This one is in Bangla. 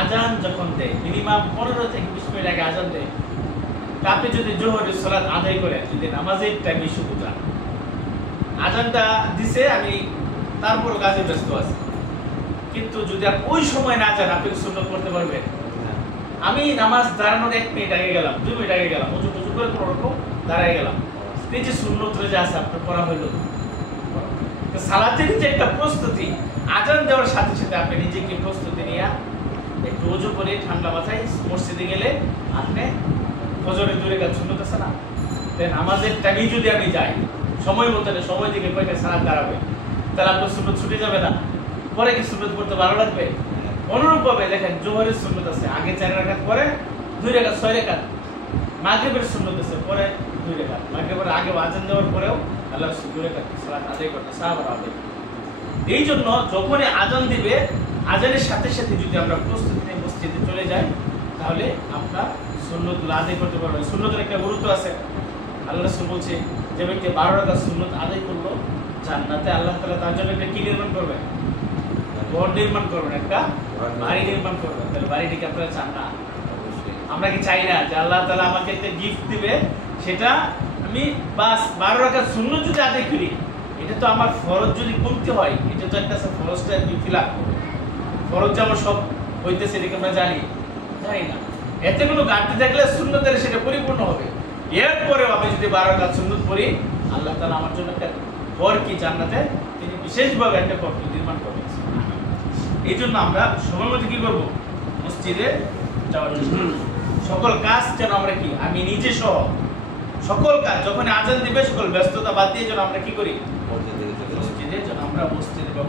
আজান যখন দেয় মিনিমাম 15 থেকে 20 মিনিট আগে আজান দেয়, আপনি যদি জোহরের সালাত আদায় করেন, যদি নামাজের টাইমে শুরু যান, আজানটা দিছে আমি তারপরও কাজে ব্যস্ত আছি, কিন্তু যদি আপনি ওই সময় না যান আপনি সুন্নত করতে পারবেন? আমি নামাজ দাঁড়ানোর 1 মিনিট আগে গেলাম, 2 মিনিট আগে গেলাম, উজু করে কোনো রকম দাঁড়ায় গেলাম, এই যে সুন্নত যে আছে আপনার পড়া হইলো। সালাতের যে একটা প্রস্তুতি, আজান দেওয়ার সাথে সাথে আপনি নিজেকে প্রস্তুতি নিয়ে একটু ওযু করে ঠান্ডা মাথায় মসজিদে গেলে আপনি ফজরের 2 রাকাত সুন্নত আছে না, দেন নামাজের টাইমে যদি আমি যাই সময় মতো, সময় থেকে কয়টা সালাত দাঁড়াবে, তাহলে আপনার সুন্নত ছুটে যাবে না? পরে কি সুন্নত করতে ভালো লাগবে? অনুরূপভাবে দেখেন জোহরের সুন্নত আছে আগে 4 রাকাত, পরে 2 রাকাত, 6 রাকাত। মাগরিবের সুন্নত আছে পরে 2 রাকাত, মাগরিবের আগে আজান দেওয়ার পরেও আল্লাহ 2 রাকাত সালাত আদায় করতে সাহাবারা আদায়। এই জন্য যখনই আজান দিবে, আজানের সাথে সাথে যদি আমরা প্রস্তুতি নিয়ে মসজিদে চলে যাই, তাহলে আমরা সুন্নতগুলো আদায় করতে পারবো। সুন্নতের একটা গুরুত্ব আছে। আল্লাহ রাসূল বলছে, যে ব্যক্তি 12 রাকাত সুন্নত আদায় করলো, জান্নাতে আল্লাহ তাআলা তার জন্য একটা কি নির্মাণ করবেন? ঘর নির্মাণ করবেন, একটা বাড়ি নির্মাণ করবেন। তাহলে বাড়িটিকে আপনারা চান না? আমরা কি চাই না যে আল্লাহ তাআলা আমাকে একটা গিফট দিবে, সেটা আমি বাস 12 রাকাত সুন্নত যদি আদায় করি, এটা তো আমার ফরজ যদি কমতে হয়, এটা তো একটা ফরজটা আমি ফিল আপ করব। ফরজ যে আমার সব হইতেছে এটা আমরা জানি না। এতে কোনো ঘাটতি থাকলে সুন্নতের সেটা পরিপূর্ণ হবে। এরপরেও আমি যদি 12 রাকাত সুন্নত পড়ি, আল্লাহ তাআলা আমার জন্য একটা ঘর কি জান্নাতে তিনি বিশেষভাবে একটা ঘর নির্মাণ করবেন। এই জন্য আমরা সময় মতো কি করবো? মসজিদে যাওয়ার জন্য সকল কাজ যেন আমরা কি, আমি নিজে সহ সকল কাজ যখন আজান দিবে সকল ব্যস্ততা বাদ দিয়ে যেন আমরা কি করি? মসজিদে যেন আমরা মসজিদে বা